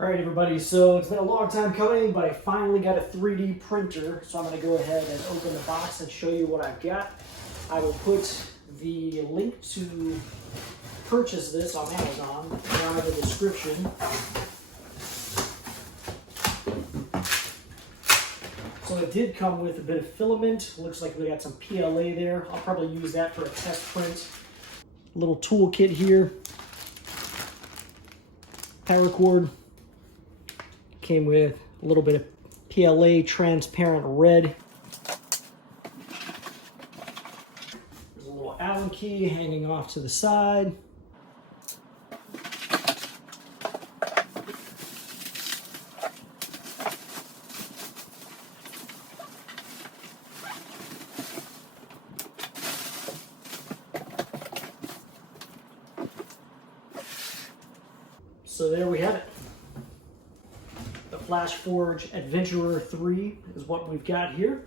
All right, everybody, so it's been a long time coming, but I finally got a 3D printer, so I'm going to go ahead and open the box and show you what I've got. I will put the link to purchase this on Amazon down in the description. So it did come with a bit of filament. Looks like we got some PLA there. I'll probably use that for a test print. A little toolkit here. Paracord. Came with a little bit of PLA transparent red. There's a little Allen key hanging off to the side. So there we have it. The Flashforge Adventurer 3 is what we've got here.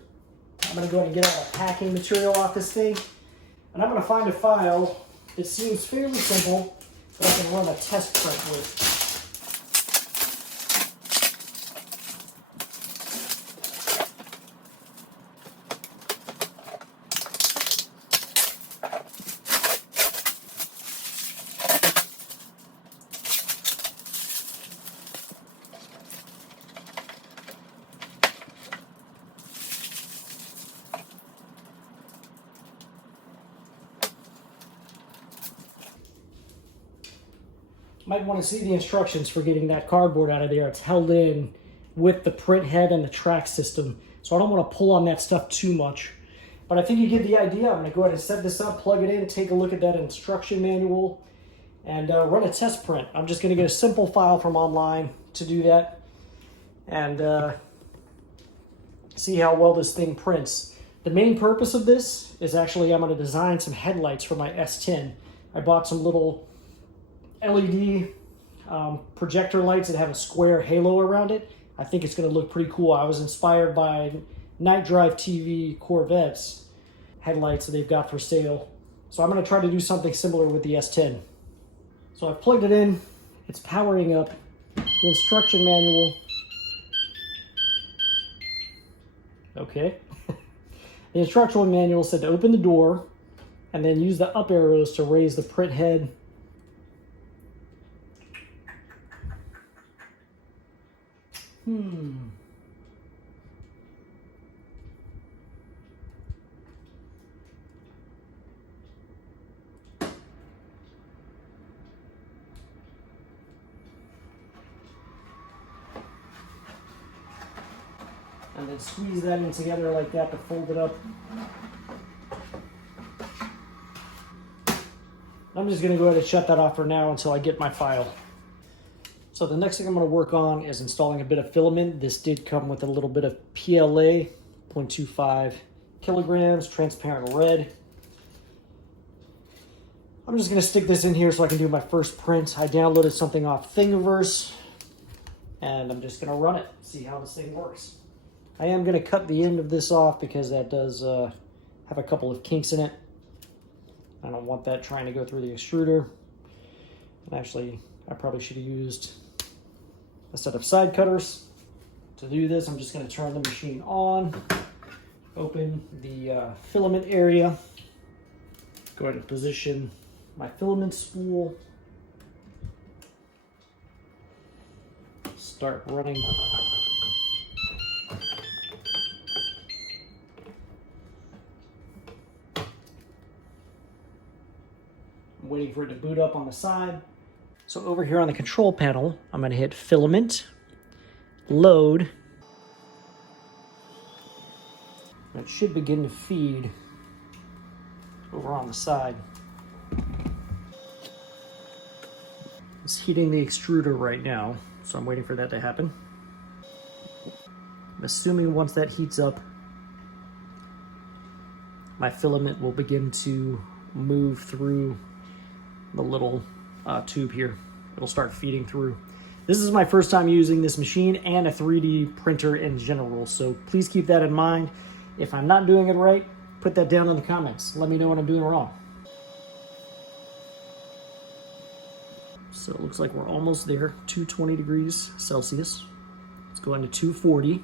I'm going to go ahead and get all the packing material off this thing. And I'm going to find a file that seems fairly simple that I can run a test print with. Might want to see the instructions for getting that cardboard out of there. It's held in with the print head and the track system, so I don't want to pull on that stuff too much. But I think you get the idea. I'm going to go ahead and set this up, plug it in, take a look at that instruction manual, and run a test print. I'm just going to get a simple file from online to do that, and see how well this thing prints. The main purpose of this is actually I'm going to design some headlights for my S10. I bought some little LED projector lights that have a square halo around it. I think it's going to look pretty cool. I was inspired by Night Drive TV Corvette's headlights that they've got for sale. So I'm going to try to do something similar with the S10. So I've plugged it in. It's powering up. The instruction manual. Okay. The instructional manual said to open the door and then use the up arrows to raise the print head. And then squeeze that in together like that to fold it up. I'm just going to go ahead and shut that off for now until I get my file. So the next thing I'm going to work on is installing a bit of filament. This did come with a little bit of PLA, 0.25 kilograms, transparent red. I'm just going to stick this in here so I can do my first print. I downloaded something off Thingiverse, and I'm just going to run it, see how this thing works. I am going to cut the end of this off because that does have a couple of kinks in it. I don't want that trying to go through the extruder. And actually, I probably should have used a set of side cutters. To do this, I'm just going to turn the machine on, open the filament area, go ahead and position my filament spool, start running. I'm waiting for it to boot up on the side. So over here on the control panel, I'm going to hit filament, load. It should begin to feed over on the side. It's heating the extruder right now, so I'm waiting for that to happen. I'm assuming once that heats up, my filament will begin to move through the little tube here. It'll start feeding through. This is my first time using this machine and a 3D printer in general, so please keep that in mind. If I'm not doing it right, put that down in the comments. Let me know what I'm doing wrong. So it looks like we're almost there, 220 degrees Celsius. Let's go into 240.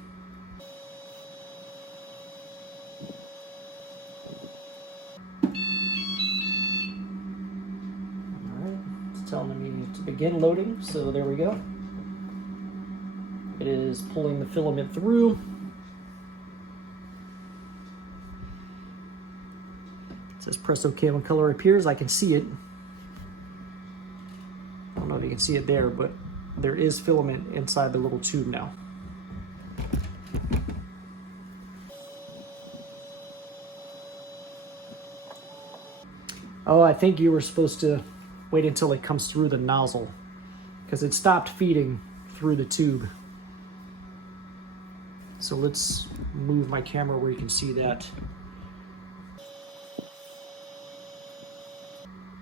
All right, it's telling me to begin loading, so there we go. It is pulling the filament through. It says press OK when color appears. I can see it. I don't know if you can see it there, but there is filament inside the little tube now. Oh, I think you were supposed to wait until it comes through the nozzle, because it stopped feeding through the tube. So let's move my camera where you can see that.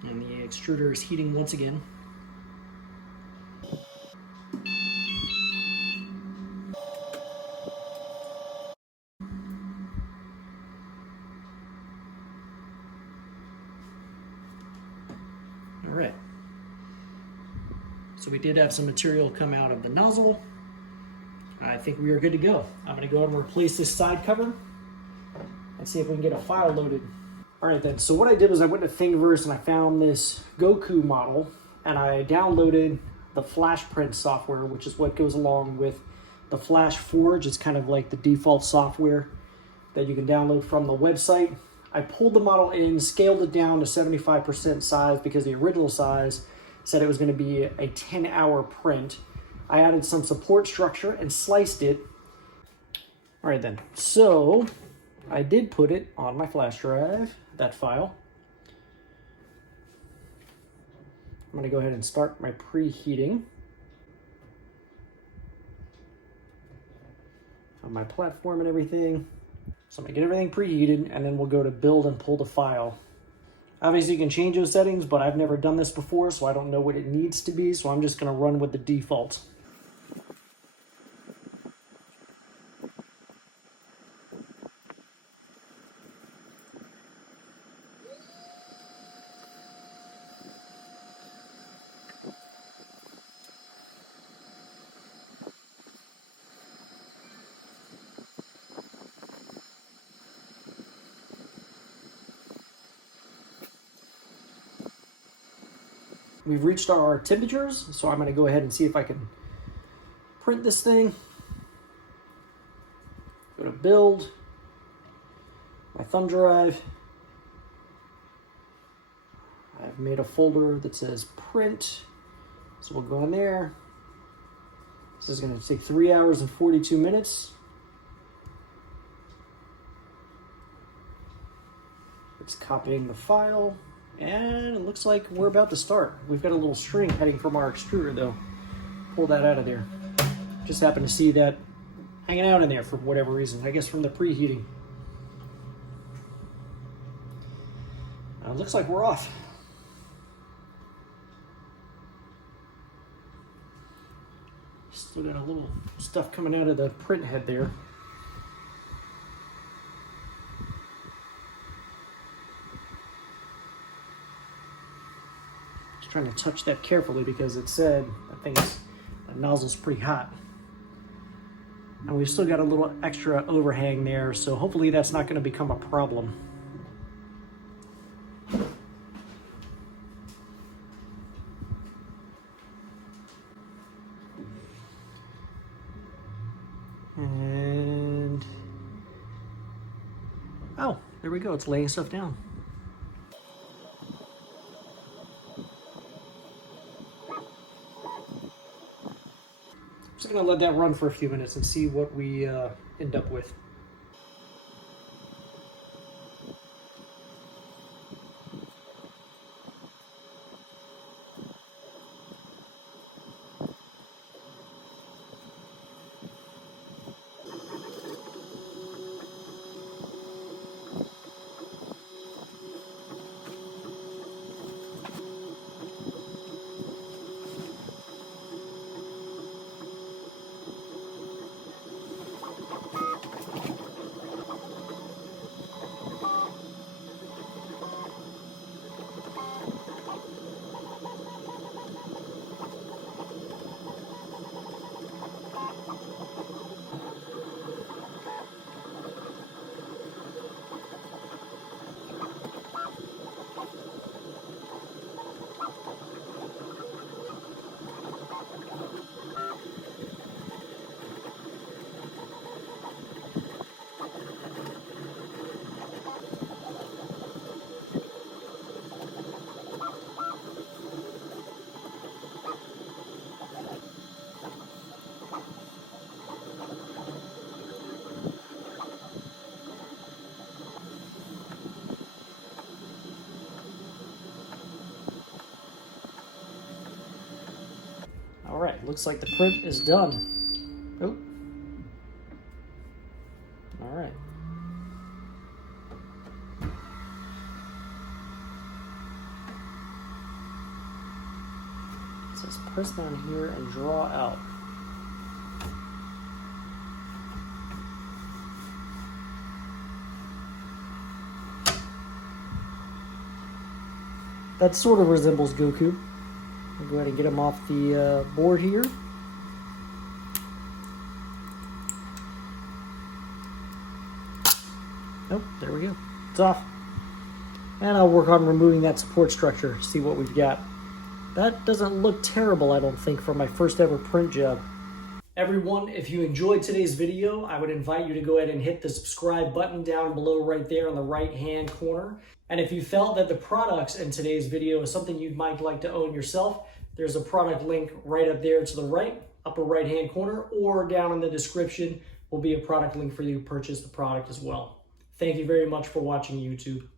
And the extruder is heating once again. All right. So we did have some material come out of the nozzle. I think we are good to go. I'm going to go ahead and replace this side cover and see if we can get a file loaded. All right then, so what I did was I went to Thingiverse and I found this Goku model, and I downloaded the Flash print software, which is what goes along with the Flashforge. It's kind of like the default software that you can download from the website. I pulled the model in, scaled it down to 75% size because the original size said it was going to be a 10-hour print. I added some support structure and sliced it. All right then, so I did put it on my flash drive, that file. I'm gonna go ahead and start my preheating on my platform and everything. So I'm gonna get everything preheated, and then we'll go to build and pull the file. Obviously you can change those settings, but I've never done this before, so I don't know what it needs to be, so I'm just gonna run with the default. We've reached our temperatures, so I'm going to go ahead and see if I can print this thing. Go to build, my thumb drive. I've made a folder that says print, so we'll go in there. This is going to take 3 hours and 42 minutes. It's copying the file. And it looks like we're about to start. We've got a little string heading from our extruder though. Pull that out of there. Just happened to see that hanging out in there for whatever reason. I guess from the preheating. It looks like we're off. Still got a little stuff coming out of the print head there. Trying to touch that carefully because it said, I think the nozzle's pretty hot. And we've still got a little extra overhang there, so hopefully that's not going to become a problem. And oh, there we go, it's laying stuff down. Just gonna let that run for a few minutes and see what we end up with. right, looks like the print is done. Oh. All right. It says press down here and draw out. That sort of resembles Goku. I'll go ahead and get him off the board here. Nope, there we go. It's off. And I'll work on removing that support structure, see what we've got. That doesn't look terrible, I don't think, for my first ever print job. Everyone, if you enjoyed today's video, I would invite you to go ahead and hit the subscribe button down below right there on the right-hand corner. And if you felt that the products in today's video is something you might like to own yourself, there's a product link right up there to the right, upper right-hand corner, or down in the description will be a product link for you to purchase the product as well. Thank you very much for watching YouTube.